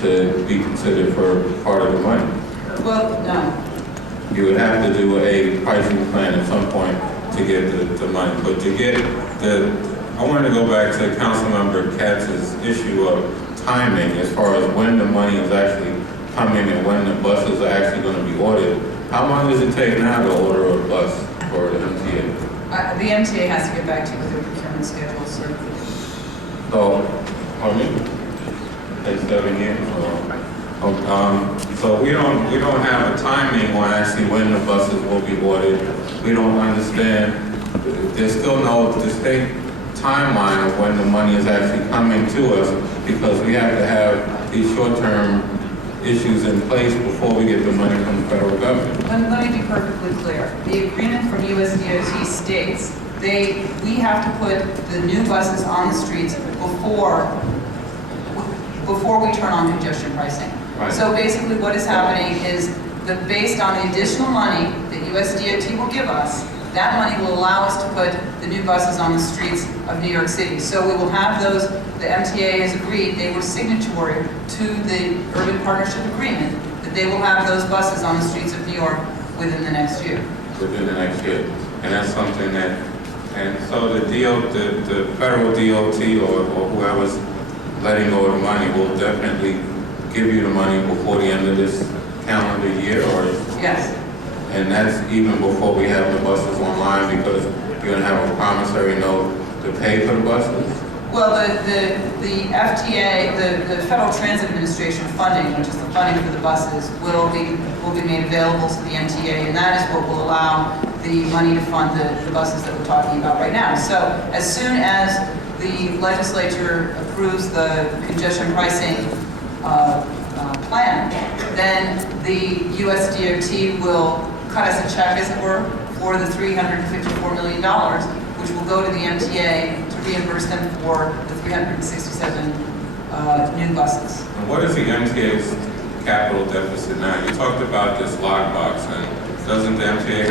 to be considered for part of the money. Well, no. You would have to do a pricing plan at some point to get the money. But to get I want to go back to Councilmember Katz's issue of timing as far as when the money is actually coming and when the buses are actually going to be ordered. How long does it take now to order a bus for the MTA? The MTA has to get back to you with their procurement schedule, sir. So, take 7 years. So we don't have a timing on actually when the buses will be ordered. We don't understand. There's still no distinct timeline of when the money is actually coming to us because we have to have these short-term issues in place before we get the money from the federal government. Let me be perfectly clear. The agreement from USDOT states we have to put the new buses on the streets before we turn on congestion pricing. Right. So basically what is happening is that based on the additional money that USDOT will give us, that money will allow us to put the new buses on the streets of New York City. So we will have those, the MTA has agreed, they were signatory to the Urban Partnership Agreement, that they will have those buses on the streets of New York within the next year. Within the next year. And that's something that, and so the federal DOT or whoever's letting go of the money will definitely give you the money before the end of this calendar year, or? Yes. And that's even before we have the buses online because you're going to have a promissory note to pay for the buses? Well, the FTA, the Federal Transit Administration funding, which is the funding for the buses, will be made available to the MTA, and that is what will allow the money to fund the buses that we're talking about right now. So as soon as the legislature approves the congestion pricing plan, then the USDOT will cut us a check, as it were, for the $354 million, which will go to the MTA to reimburse them for the 367 new buses. And what is the MTA's capital deficit now? You talked about this lockbox, and doesn't the MTA have